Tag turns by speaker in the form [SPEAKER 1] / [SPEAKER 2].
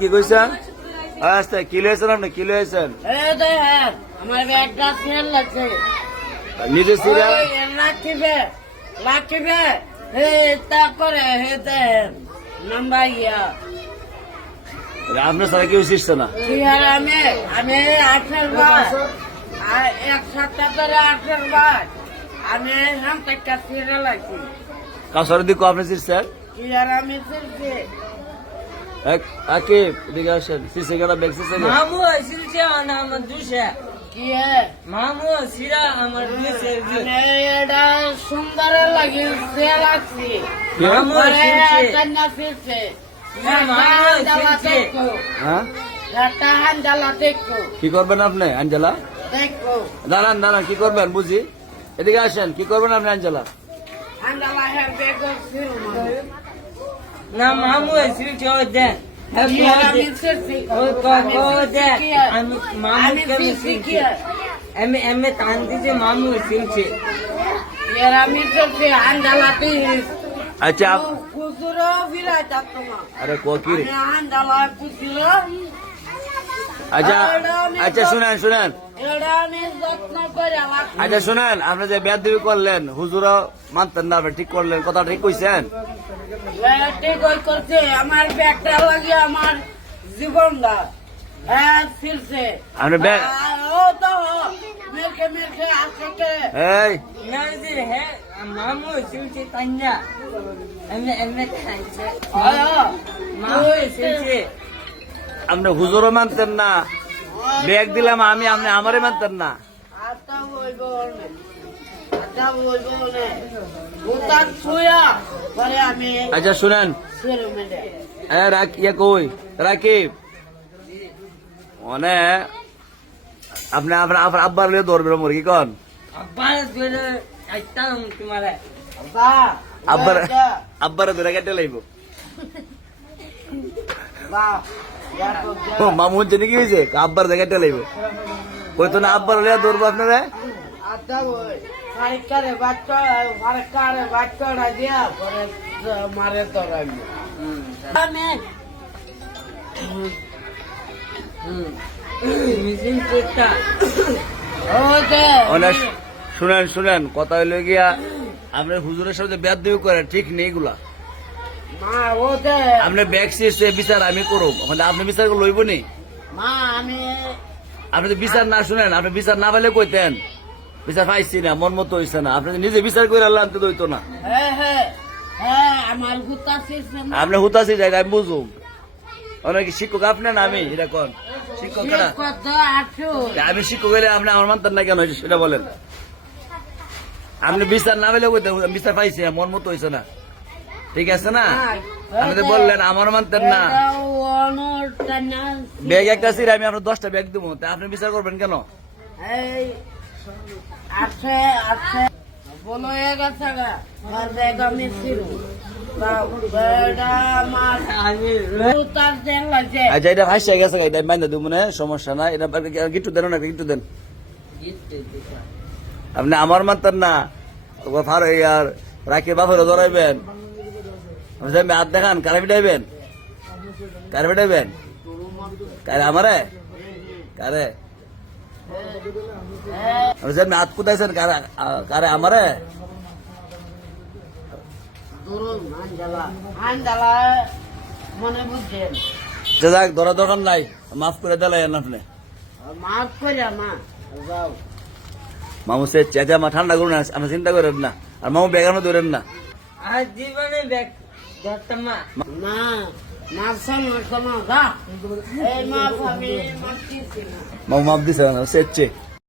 [SPEAKER 1] কি কইছেন? আচ্ছা কি লয়েছেন আপনি? কি
[SPEAKER 2] ফেল লাগছে
[SPEAKER 1] নিজে
[SPEAKER 2] হে তা করে হে নাম্বার ইয়া।
[SPEAKER 1] আপনার সাথে কেউ শিখছে না?
[SPEAKER 2] আমি? আমি আঠের বার। এক সপ্তাহ ধরে আঠের বার। আমি এখান থেকে ফিরে লাগছি।
[SPEAKER 1] কাউসার দিকে আপনি শিখছেন
[SPEAKER 2] কি আর আমি ফিরছি
[SPEAKER 1] আকে এদিকে আসেন। শিখছে কেন ব্যাগ শিখছে কেন?
[SPEAKER 3] মামু সিলছে আমার দুশে
[SPEAKER 2] কি হে?
[SPEAKER 3] মামু সিরা আমার দুশে
[SPEAKER 2] এটা সুন্দর লাগিছে। লাগছি
[SPEAKER 3] মামু সিলছে
[SPEAKER 2] কন্যা ফিরছে।
[SPEAKER 3] না, মামু সিলছে।
[SPEAKER 2] দেখো।
[SPEAKER 1] হ্যাঁ? কি করবেন আপনি আঞ্জলা দাঁড়ান দাঁড়ান কি করবেন বুঝি? এদিকে আসেন কি করবেন আপনি আঞ্জলা
[SPEAKER 2] হান্ডালা হ্যাঁ বেগর ফিরো
[SPEAKER 3] না মামু সিলছে ও দে
[SPEAKER 2] কি আর আমি ফিরছি
[SPEAKER 1] আচ্ছা আচ্ছা শুনেন শুনেন। আচ্ছা শুনেন আপনি যে বেদ দেবী করলেন হুজুরও মানতেন না আপনি ঠিক করলেন কথা ঠিক কইছেন?
[SPEAKER 2] ঠিক করছে আমার ব্যাগটা লাগে আমার জীবনটা। হ্যাঁ
[SPEAKER 1] আপনি ব্যাগ
[SPEAKER 2] আর ও তো মেরকে মেরকে আসতে
[SPEAKER 1] এই।
[SPEAKER 3] না যে হে মামু
[SPEAKER 1] আপনি হুজুরও মানতেন না। ব্যাগ দিলাম আমি, আপনি আমারে মানতেন না। আচ্ছা শুনেন। কই? রাকিব। মানে আপনি আপনার আপনার আব্বার লিয়ে ধরবেন মুরগি কন?
[SPEAKER 3] আব্বার
[SPEAKER 1] আব্বার ধরে কেটে লাইব। ও মামুন জানি কি হয়েছে আব্বার লাইব। কই তো না আব্বার লিয়ে ধরবো আপনারা?
[SPEAKER 2] ওই মারে
[SPEAKER 1] শুনেন শুনেন কথা হইল গিয়া আপনার হুজুরের সাথে বেদ দেবী করে ঠিক নেই এগুলা।
[SPEAKER 2] যে
[SPEAKER 1] আপনি ব্যাগ সে বিচার আমি করব। ওখানে আপনি বিচার লইব নি? আপনি তো বিচার না শুনেন আপনি বিচার না পাইলে কইতেন। বিচার পাইছি না মন মতো হইছে না। আপনি নিজে বিচার করে আল্লাহ আনতে তো না।
[SPEAKER 2] আমার গুতা শেষ
[SPEAKER 1] আপনি হুতাছি যাই আমি বুঝুম। অনেক শিক্ষক আপনি না আমি? এটা কোন? শিক্ষক আমি শিক্ষক হইলে আপনি আমার মানতেন না কেন? সেটা বলেন। আপনি বিচার না পেলে কইতেন বিচার পাইছি মন মতো হইছে না। ঠিক আছে না? আপনি তো বললেন আমার মানতেন না। ব্যাগ একটা ছিল আমি আপনার দশটা ব্যাগ দেবো। তা আপনি বিচার করবেন কেন? আচ্ছা এটা হাসি গেছে এটা মাইনা দেবো না সমস্যা না এটা দেন না দেন। আপনি আমার মানতেন না। ফার রাখি বাপেরও ধরাইবেন। আমি হাত দেখান কারে পিটাইবেন কারে পিটাইবেন কারে আমারে? কারে? যে আপনি হাত কুদাইছেন কারে কারে আমারে? যাক ধরা দরকার নাই। মাফ করে দিলেন আপনি
[SPEAKER 2] মাফ করে মা। যাও।
[SPEAKER 1] মামু সে চেঁচা মা ঠান্ডা চিন্তা করেন না। আর মামু বেগানো ধরেন না।
[SPEAKER 3] আর জীবনে
[SPEAKER 2] মা। মাফ আমি মাফ দিছি না।
[SPEAKER 1] মামু মাফ দিছে না সে